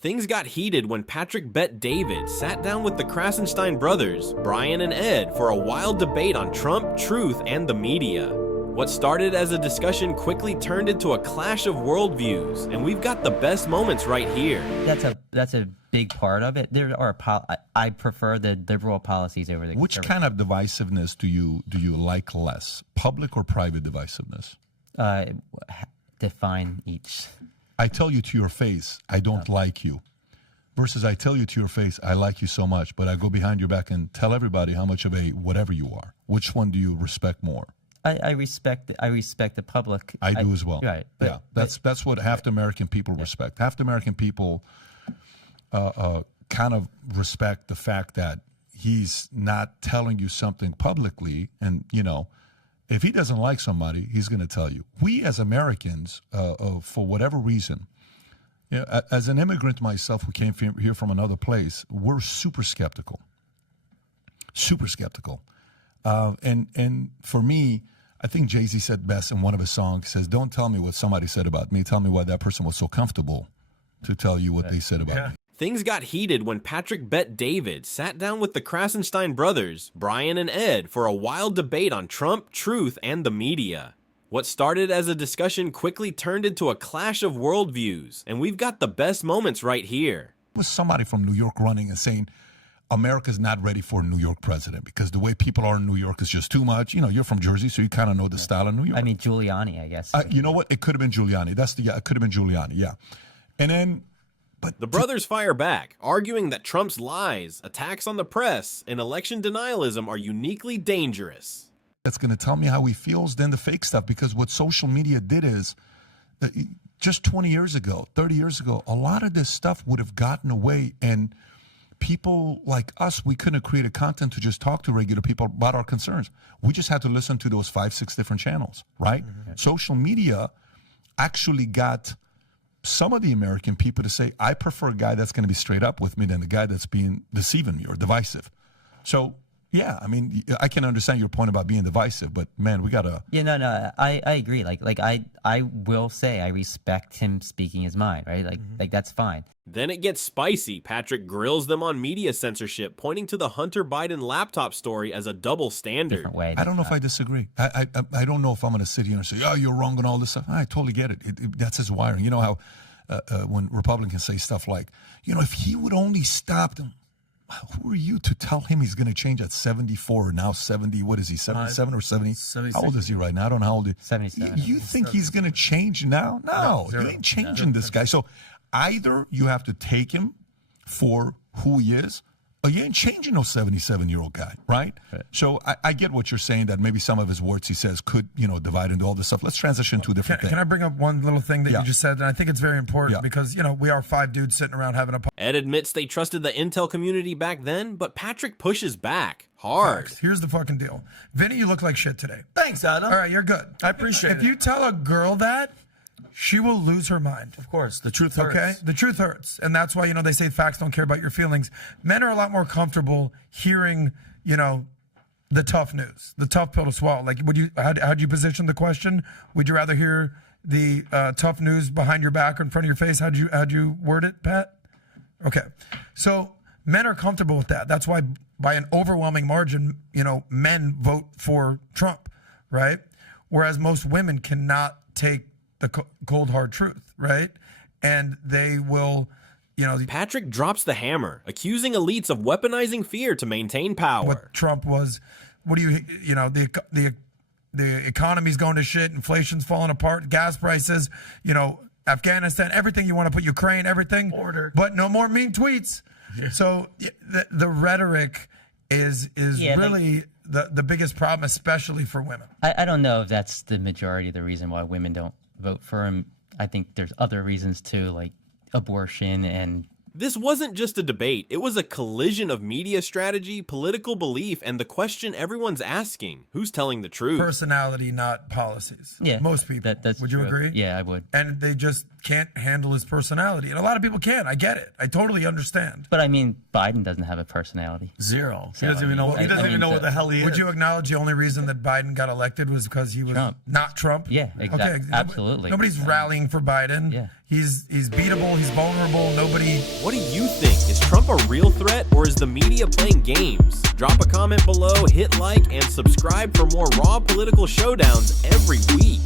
Things got heated when Patrick Bet David sat down with the Krassenstein brothers, Brian and Ed, for a wild debate on Trump, truth, and the media. What started as a discussion quickly turned into a clash of worldviews, and we've got the best moments right here. That's a big part of it. There are I prefer the liberal policies over the. Which kind of divisiveness do you like less, public or private divisiveness? Define each. I tell you to your face, I don't like you, versus I tell you to your face, I like you so much, but I go behind your back and tell everybody how much of a whatever you are. Which one do you respect more? I respect the public. I do as well. Right. Yeah, that's what half the American people respect. Half the American people kind of respect the fact that he's not telling you something publicly, and if he doesn't like somebody, he's going to tell you. We as Americans, for whatever reason, as an immigrant myself who came here from another place, we're super skeptical. Super skeptical. And for me, I think Jay-Z said best in one of his songs, he says, don't tell me what somebody said about me. Tell me why that person was so comfortable to tell you what they said about me. Things got heated when Patrick Bet David sat down with the Krassenstein brothers, Brian and Ed, for a wild debate on Trump, truth, and the media. What started as a discussion quickly turned into a clash of worldviews, and we've got the best moments right here. Was somebody from New York running and saying, America's not ready for a New York president because the way people are in New York is just too much. You're from Jersey, so you kind of know the style of New York. I mean, Giuliani, I guess. You know what? It could have been Giuliani. It could have been Giuliani, yeah. And then... But the brothers fire back, arguing that Trump's lies, attacks on the press, and election denialism are uniquely dangerous. That's going to tell me how he feels than the fake stuff, because what social media did is, just 20 years ago, 30 years ago, a lot of this stuff would have gotten away, and people like us, we couldn't have created content to just talk to regular people about our concerns. We just had to listen to those 5, 6 different channels, right? Mm-hmm. Social media actually got some of the American people to say, I prefer a guy that's going to be straight up with me than the guy that's being deceiving me or divisive. So, yeah, I mean, I can understand your point about being divisive, but man, we got to... Yeah, no, I agree. I will say I respect him speaking his mind, right? Like that's fine. Then it gets spicy. Patrick grills them on media censorship, pointing to the Hunter Biden laptop story as a double standard. Different way. I don't know if I disagree. I don't know if I'm going to sit here and say, oh, you're wrong on all this stuff. I totally get it. That's his wiring. You know how when Republicans say stuff like, if he would only stop them, who are you to tell him he's going to change at 74 or now 70? What is he, 77 or 70? 76. How old is he right now? I don't know how old he is. 77. You think he's going to change now? No, you ain't changing this guy. So either you have to take him for who he is, or you ain't changing no 77-year-old guy, right? So I get what you're saying, that maybe some of his words he says could, divide into all this stuff. Let's transition to a different thing. Can I bring up one little thing that you just said? And I think it's very important because, we are 5 dudes sitting around having a... Ed admits they trusted the intel community back then, but Patrick pushes back hard. Here's the fucking deal. Vinny, you look like shit today. Thanks, Adam. All right, you're good. I appreciate it. If you tell a girl that, she will lose her mind. Of course, the truth hurts. Okay? The truth hurts. And that's why, they say facts don't care about your feelings. Men are a lot more comfortable hearing, the tough news, the tough pill to swallow. Like, how'd you position the question? Would you rather hear the tough news behind your back or in front of your face? How'd you word it, Pat? Okay. So men are comfortable with that. That's why by an overwhelming margin, men vote for Trump, right? Whereas most women cannot take the cold, hard truth, right? And they will, Patrick drops the hammer, accusing elites of weaponizing fear to maintain power. What Trump was, the economy's going to shit, inflation's falling apart, gas prices, Afghanistan, everything you want to put, Ukraine, everything. Order. But no more mean tweets. Yeah. So the rhetoric is really the biggest problem, especially for women. I don't know if that's the majority of the reason why women don't vote for him. I think there's other reasons too, like abortion and... This wasn't just a debate. It was a collision of media strategy, political belief, and the question everyone's asking: who's telling the truth? Personality, not policies. Yeah, most people. That's would you true. agree? Yeah, I would. And they just can't handle his personality, and a lot of people can. I get it. I totally understand. But I mean, Biden doesn't have a personality. Zero. He So, doesn't even know. He doesn't even know what the hell he is. Would you acknowledge the only reason that Biden got elected was because he was Trump. not Trump? Yeah, exactly. Okay, Absolutely. Nobody's rallying for Biden. Yeah. He's beatable. He's vulnerable. Nobody. What do you think? Is Trump a real threat or is the media playing games? Drop a comment below, hit like, and subscribe for more raw political showdowns every week.